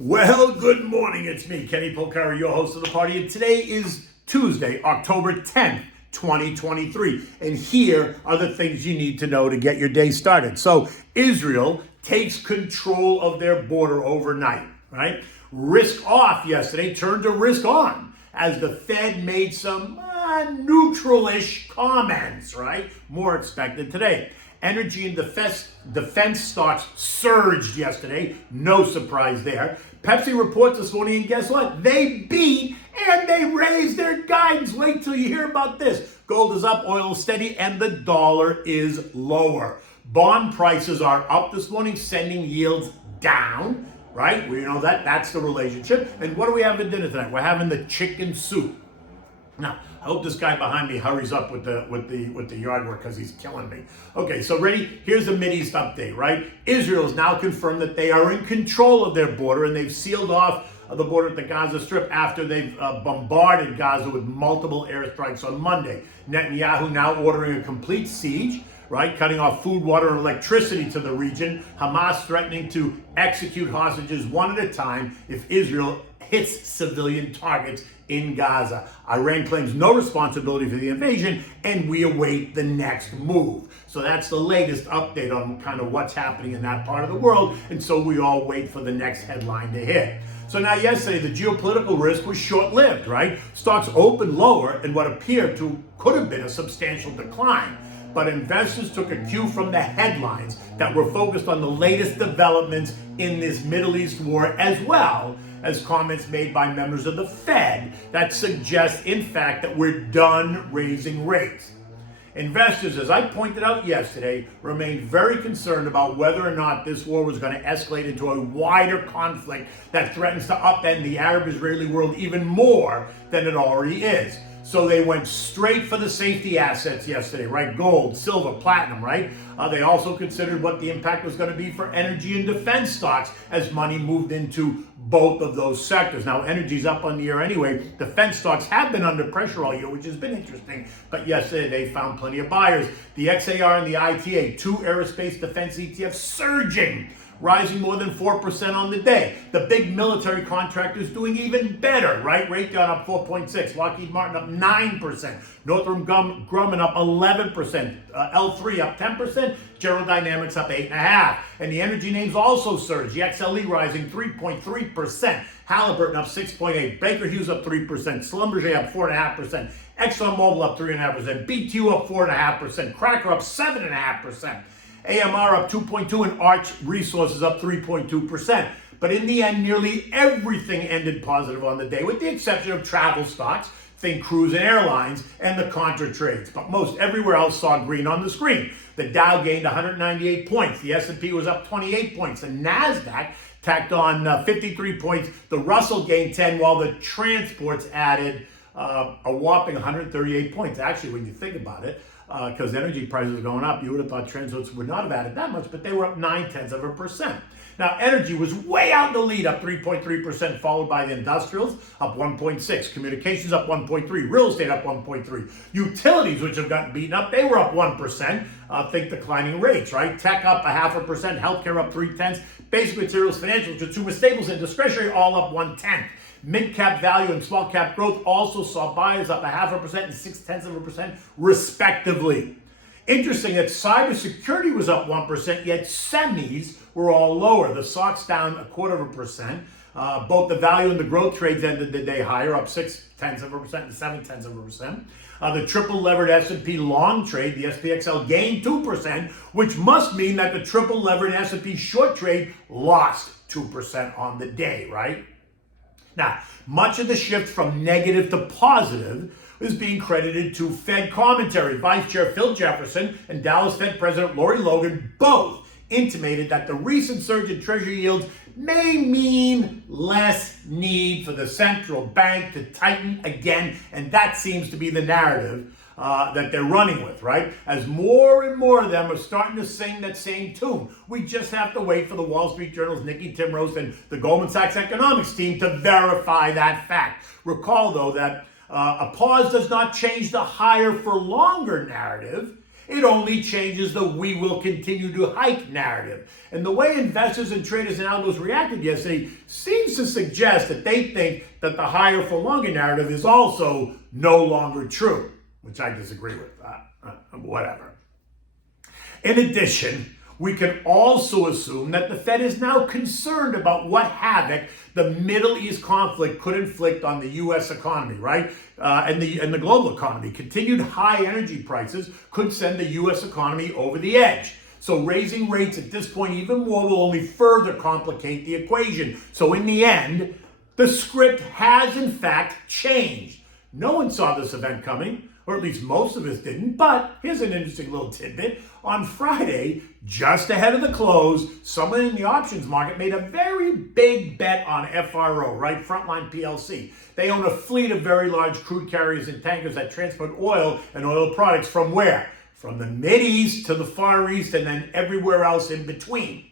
Well, good morning. It's me, Kenny Polcari, your host of the party. And today is Tuesday, October 10th, 2023. And here are the things you need to know to get your day started. So, Israel takes control of their border overnight, right? Risk off yesterday turned to risk on as the Fed made some neutral-ish comments, right? More expected today. Energy and defense stocks surged yesterday. No surprise there. Pepsi reports this morning, and guess what? They beat and they raised their guidance. Wait till you hear about this. Gold is up, oil is steady, and the dollar is lower. Bond prices are up this morning, sending yields down, right? We know that's the relationship. And what do we have for dinner tonight? We're having the chicken soup. Now, I hope this guy behind me hurries up with the yard work because he's killing me. Okay, so ready? Here's the Mideast update, right? Israel has now confirmed that they are in control of their border and they've sealed off the border at the Gaza Strip after they've bombarded Gaza with multiple airstrikes on Monday. Netanyahu now ordering a complete siege, right? Cutting off food, water, and electricity to the region. Hamas threatening to execute hostages one at a time if Israel hits civilian targets in Gaza. Iran claims no responsibility for the invasion, and we await the next move. So that's the latest update on kind of what's happening in that part of the world, and so we all wait for the next headline to hit. So now yesterday, the geopolitical risk was short-lived, right? Stocks opened lower in what appeared to could have been a substantial decline. But investors took a cue from the headlines that were focused on the latest developments in this Middle East war, as well as comments made by members of the Fed that suggest, in fact, that we're done raising rates. Investors, as I pointed out yesterday, remained very concerned about whether or not this war was going to escalate into a wider conflict that threatens to upend the Arab-Israeli world even more than it already is. So they went straight for the safety assets yesterday, right? Gold, silver, platinum, right? They also considered what the impact was going to be for energy and defense stocks as money moved into both of those sectors. Now, energy's up on the year anyway. Defense stocks have been under pressure all year, which has been interesting. But yesterday, they found plenty of buyers. The XAR and the ITA, two aerospace defense ETFs, surging, rising more than 4% on the day. The big military contractors doing even better, right? Raytheon up 4.6%, Lockheed Martin up 9%, Northrop Grumman up 11%, L3 up 10%, General Dynamics up 8.5%. And the energy names also surged. The XLE rising 3.3%, Halliburton up 6.8%, Baker Hughes up 3%, Schlumberger up 4.5%, ExxonMobil up 3.5%, BTU up 4.5%, Cracker up 7.5%. AMR up 2.2% and Arch Resources up 3.2%. But in the end, nearly everything ended positive on the day, with the exception of travel stocks, think cruise and airlines, and the contra trades. But most everywhere else saw green on the screen. The Dow gained 198 points. The S&P was up 28 points. The NASDAQ tacked on 53 points. The Russell gained 10, while the transports added a whopping 138 points. Actually, when you think about it, because energy prices are going up, you would have thought transports would not have added that much, but they were up 0.9%. Now, energy was way out in the lead, up 3.3%, followed by the industrials, up 1.6%, communications up 1.3%, real estate up 1.3%, utilities, which have gotten beaten up, they were up 1%, think declining rates, right? Tech up 0.5%, healthcare up 0.3%, basic materials, financial, consumer staples, and discretionary all up 0.1%. Mid-cap value and small-cap growth also saw buyers up 0.5% and 0.6%, respectively. Interesting that cybersecurity was up 1%, yet semis were all lower. The stocks down 0.25%. Both the value and the growth trades ended the day higher, up 0.6% and 0.7%. The triple levered S&P long trade, the SPXL, gained 2%, which must mean that the triple levered S&P short trade lost 2% on the day, right? Now, much of the shift from negative to positive is being credited to Fed commentary. Vice Chair Phil Jefferson and Dallas Fed President Lori Logan both intimated that the recent surge in Treasury yields may mean less need for the central bank to tighten again, and that seems to be the narrative that they're running with, right? As more and more of them are starting to sing that same tune. We just have to wait for the Wall Street Journal's Nikki Timrose and the Goldman Sachs economics team to verify that fact. Recall, though, that a pause does not change the higher for longer narrative, It only changes the "we will continue to hike" narrative. And the way investors and traders and algos reacted yesterday seems to suggest that they think that the higher for longer narrative is also no longer true, which I disagree with. Whatever. In addition, we can also assume that the Fed is now concerned about what havoc the Middle East conflict could inflict on the U.S. economy, right? And the global economy. Continued high energy prices could send the U.S. economy over the edge. So raising rates at this point even more will only further complicate the equation. So in the end, the script has in fact changed. No one saw this event coming, or at least most of us didn't, but here's an interesting little tidbit. On Friday, just ahead of the close, someone in the options market made a very big bet on FRO, right? Frontline PLC. They own a fleet of very large crude carriers and tankers that transport oil and oil products from where? From the Mideast to the Far East and then everywhere else in between.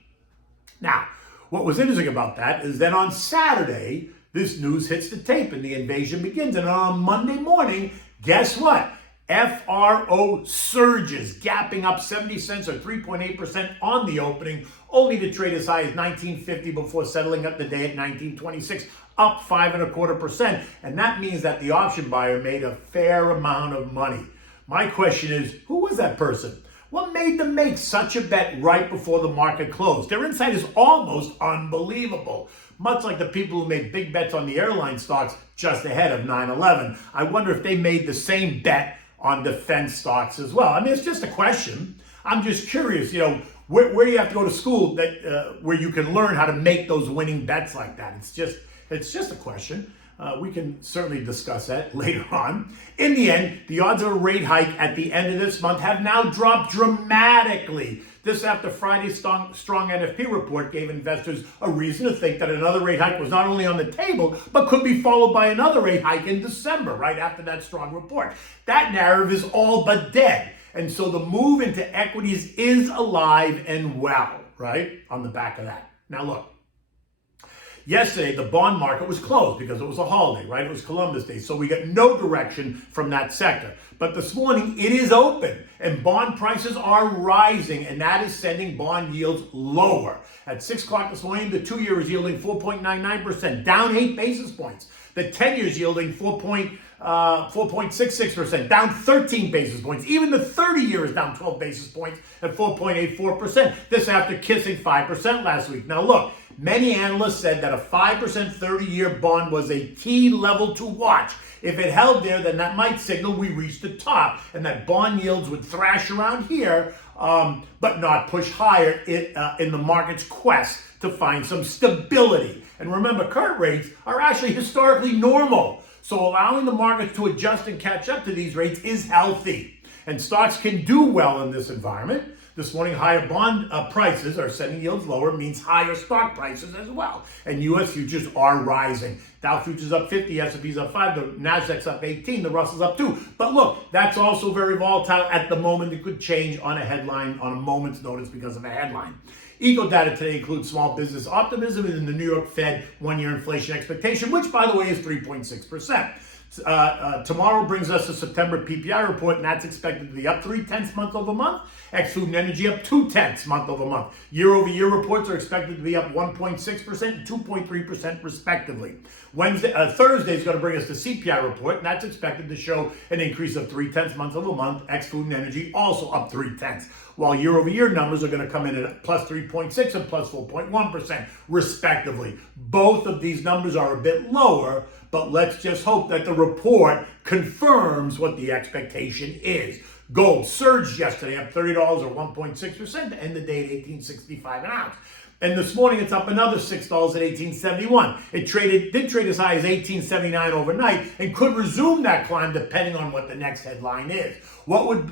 Now, what was interesting about that is that on Saturday, this news hits the tape and the invasion begins. And on Monday morning, guess what? FRO surges, gapping up 70 cents or 3.8% on the opening, only to trade as high as $19.50 before settling up the day at $19.26, up 5.25%. And that means that the option buyer made a fair amount of money. My question is, who was that person? What made them make such a bet right before the market closed? Their insight is almost unbelievable. Much like the people who made big bets on the airline stocks just ahead of 9/11. I wonder if they made the same bet on defense stocks as well. I mean, it's just a question. I'm just curious, where do you have to go to school that where you can learn how to make those winning bets like that? It's just a question. We can certainly discuss that later on. In the end, the odds of a rate hike at the end of this month have now dropped dramatically. This after Friday's strong NFP report gave investors a reason to think that another rate hike was not only on the table, but could be followed by another rate hike in December, right after that strong report. That narrative is all but dead. And so the move into equities is alive and well, right? On the back of that. Now look. Yesterday, the bond market was closed because it was a holiday, right? It was Columbus Day, so we got no direction from that sector. But this morning, it is open, and bond prices are rising, and that is sending bond yields lower. At 6 o'clock this morning, the 2-year is yielding 4.99%, down 8 basis points. The 10-year is yielding 4.66%, down 13 basis points. Even the 30-year is down 12 basis points at 4.84%. This after kissing 5% last week. Now look, many analysts said that a 5% 30-year bond was a key level to watch. If it held there, then that might signal we reached the top and that bond yields would thrash around here, but not push higher in the market's quest to find some stability. And remember, current rates are actually historically normal. So allowing the market to adjust and catch up to these rates is healthy. And stocks can do well in this environment. This morning, higher bond prices are sending yields lower, means higher stock prices as well. And U.S. futures are rising. Dow futures up 50, S&P's up 5, the Nasdaq's up 18, the Russell's up 2. But look, that's also very volatile at the moment. It could change on a headline, on a moment's notice because of a headline. Eco data today includes small business optimism in the New York Fed one-year inflation expectation, which, by the way, is 3.6%. Tomorrow brings us the September PPI report, and that's expected to be up 0.3 month over month. Ex-food and energy up 0.2 month over month. Year-over-year reports are expected to be up 1.6% and 2.3% respectively. Thursday is going to bring us the CPI report, and that's expected to show an increase of 0.3 month over month. Ex-food and energy also up 0.3. While year-over-year numbers are going to come in at plus 3.6 and plus 4.1% respectively. Both of these numbers are a bit lower, but let's just hope that the report confirms what the expectation is. Gold surged yesterday up $30 or 1.6% to end the day at $18.65 an ounce. And this morning it's up another $6 at $18.71. It did trade as high as $18.79 overnight and could resume that climb depending on what the next headline is. What would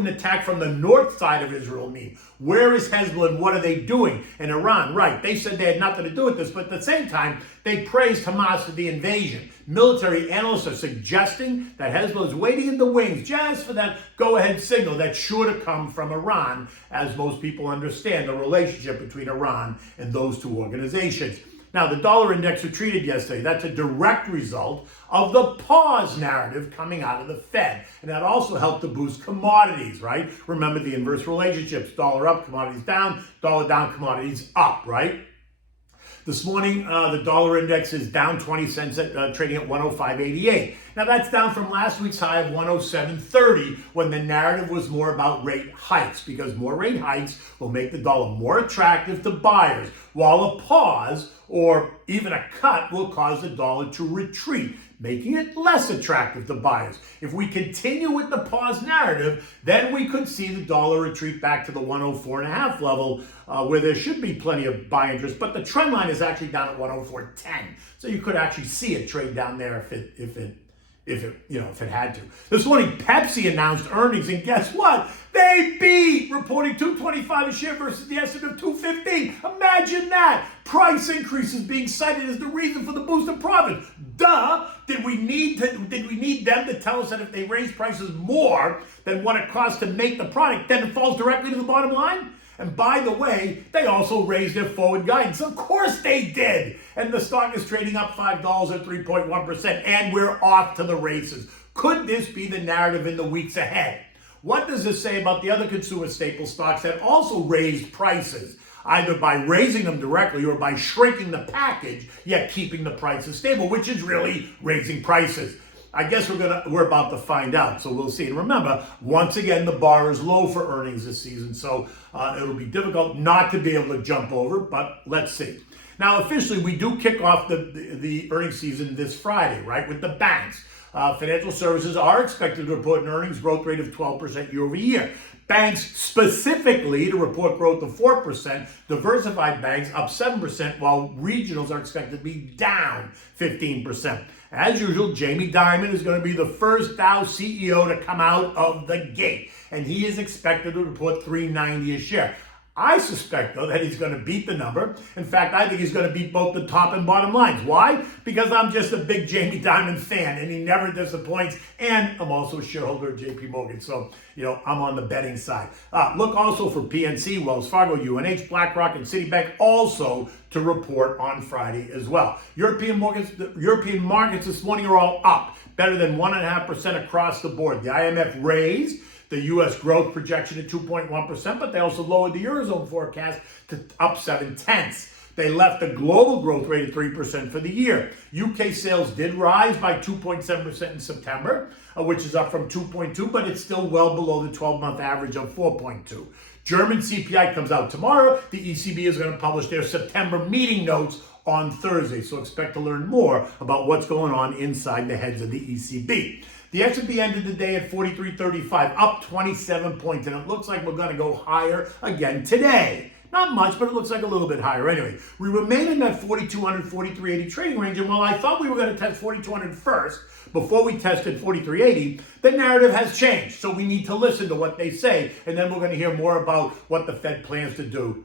an attack from the north side of Israel mean? Where is Hezbollah and what are they doing? And Iran, right, they said they had nothing to do with this, but at the same time, they praised Hamas for the invasion. Military analysts are suggesting that Hezbollah is waiting in the wings just for that go-ahead signal that's sure to come from Iran, as most people understand the relationship between Iran and those two organizations. Now, the dollar index retreated yesterday. That's a direct result of the pause narrative coming out of the Fed. And that also helped to boost commodities, right? Remember the inverse relationships. Dollar up, commodities down. Dollar down, commodities up, right? This morning, the dollar index is down 20 cents, trading at 105.88. Now, that's down from last week's high of 107.30 when the narrative was more about rate hikes, because more rate hikes will make the dollar more attractive to buyers, while a pause or even a cut will cause the dollar to retreat, making it less attractive to buyers. If we continue with the pause narrative, then we could see the dollar retreat back to the 104.5 level, where there should be plenty of buy interest, but the trend line is actually down at 104.10. So you could actually see it trade down there if it had to. This morning, Pepsi announced earnings, and guess what? They beat, reporting $2.25 a share versus the estimate of $2.15. Imagine that. Price increases being cited as the reason for the boost in profit. Duh. Did we need them to tell us that if they raise prices more than what it costs to make the product, then it falls directly to the bottom line? And by the way, they also raised their forward guidance. Of course they did. And the stock is trading up $5 at 3.1%. And we're off to the races. Could this be the narrative in the weeks ahead? What does this say about the other consumer staple stocks that also raised prices, either by raising them directly or by shrinking the package, yet keeping the prices stable, which is really raising prices? I guess we're about to find out, so we'll see. And remember, once again, the bar is low for earnings this season, so it'll be difficult not to be able to jump over, but let's see. Now, officially, we do kick off the earnings season this Friday, right, with the banks. Financial services are expected to report an earnings growth rate of 12% year over year. Banks specifically to report growth of 4%, diversified banks up 7%, while regionals are expected to be down 15%. As usual, Jamie Dimon is going to be the first Dow CEO to come out of the gate, and he is expected to report $3.90 a share. I suspect, though, that he's going to beat the number. In fact, I think he's going to beat both the top and bottom lines. Why? Because I'm just a big Jamie Dimon fan, and he never disappoints. And I'm also a shareholder of JP Morgan, so, I'm on the betting side. Look also for PNC, Wells Fargo, UNH, BlackRock, and Citibank also to report on Friday as well. European markets this morning are all up, better than 1.5% across the board. The IMF raised the U.S. growth projection at 2.1%, but they also lowered the Eurozone forecast to up 0.7. They left the global growth rate at 3% for the year. UK sales did rise by 2.7% in September, which is up from 2.2, but it's still well below the 12-month average of 4.2. German CPI comes out tomorrow. The ECB is going to publish their September meeting notes on Thursday, so expect to learn more about what's going on inside the heads of the ECB. The S&P ended the day at 43.35, up 27 points, and it looks like we're going to go higher again today. Not much, but it looks like a little bit higher. Anyway, we remain in that 4,200, 4,380 trading range, and while I thought we were going to test 4,200 first, before we tested 4,380, the narrative has changed. So we need to listen to what they say, and then we're going to hear more about what the Fed plans to do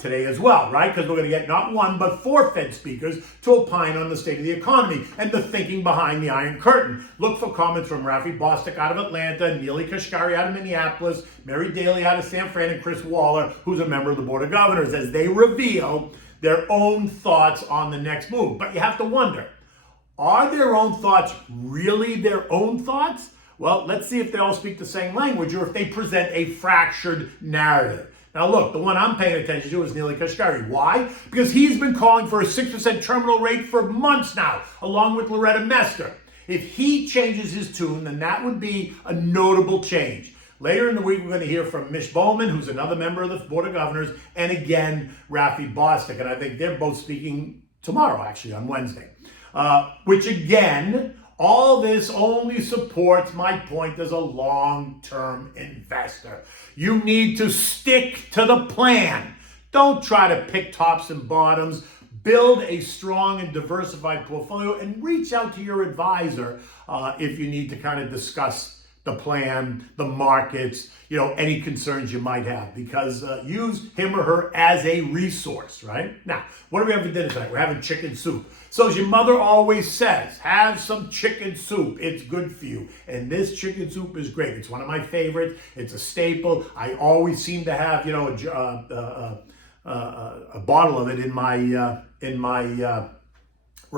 today as well, right? Because we're going to get not one, but 4 Fed speakers to opine on the state of the economy and the thinking behind the Iron Curtain. Look for comments from Rafi Bostic out of Atlanta, Neely Kashkari out of Minneapolis, Mary Daly out of San Fran, and Chris Waller, who's a member of the Board of Governors, as they reveal their own thoughts on the next move. But you have to wonder, are their own thoughts really their own thoughts? Well, let's see if they all speak the same language or if they present a fractured narrative. Now look, the one I'm paying attention to is Neely Kashkari. Why? Because he's been calling for a 6% terminal rate for months now, along with Loretta Mester. If he changes his tune, then that would be a notable change. Later in the week, we're going to hear from Mish Bowman, who's another member of the Board of Governors, and again, Rafi Bostic. And I think they're both speaking tomorrow, actually, on Wednesday. Which again, all this only supports my point as a long-term investor. You need to stick to the plan. Don't try to pick tops and bottoms. Build a strong and diversified portfolio and reach out to your advisor if you need to kind of discuss the plan, the markets, any concerns you might have, because use him or her as a resource, right? Now, what do we have for dinner tonight? We're having chicken soup. So as your mother always says, have some chicken soup. It's good for you. And this chicken soup is great. It's one of my favorites. It's a staple. I always seem to have, a bottle of it in my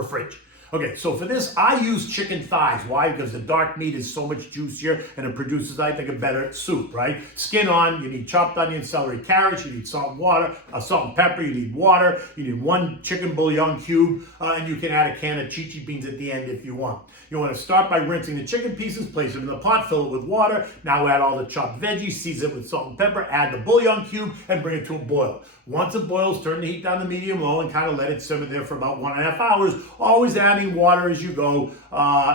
fridge. Okay, so for this, I use chicken thighs. Why? Because the dark meat is so much juicier and it produces, I think, a better soup, right? Skin on, you need chopped onion, celery, carrots, you need salt and pepper, you need water, you need 1 chicken bouillon cube, and you can add a can of chichi beans at the end if you want. You want to start by rinsing the chicken pieces, place it in the pot, fill it with water. Now add all the chopped veggies, season it with salt and pepper, add the bouillon cube, and bring it to a boil. Once it boils, turn the heat down to medium low and kind of let it simmer there for about 1.5 hours, always adding water as you go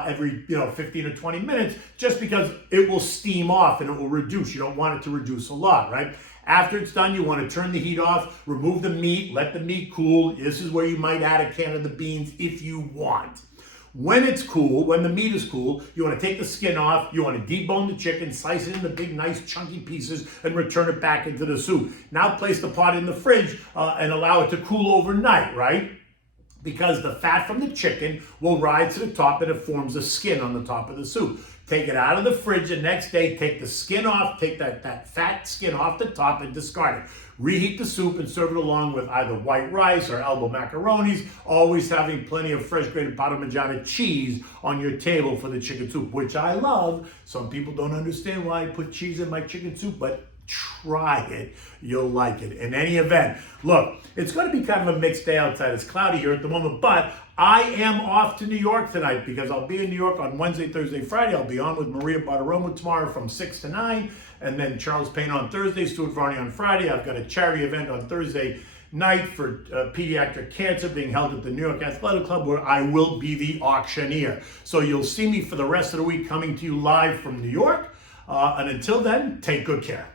every 15 or 20 minutes, just because it will steam off and it will reduce. You don't want it to reduce a lot, right? After it's done, you want to turn the heat off, remove the meat, let the meat cool. This is where you might add a can of the beans if you want. When it's cool, when the meat is cool, you want to take the skin off, you want to debone the chicken, slice it into big, nice, chunky pieces, and return it back into the soup. Now place the pot in the fridge and allow it to cool overnight, right? Because the fat from the chicken will rise to the top and it forms a skin on the top of the soup. Take it out of the fridge the next day, take the skin off, take that fat skin off the top and discard it. Reheat the soup and serve it along with either white rice or elbow macaronis, always having plenty of fresh grated Parmigiana cheese on your table for the chicken soup, which I love. Some people don't understand why I put cheese in my chicken soup, but try it. You'll like it. In any event, look, it's going to be kind of a mixed day outside. It's cloudy here at the moment, but I am off to New York tonight because I'll be in New York on Wednesday, Thursday, Friday. I'll be on with Maria Bartiromo tomorrow from 6 to 9, and then Charles Payne on Thursday, Stuart Varney on Friday. I've got a charity event on Thursday night for pediatric cancer being held at the New York Athletic Club, where I will be the auctioneer. So you'll see me for the rest of the week coming to you live from New York. And until then, take good care.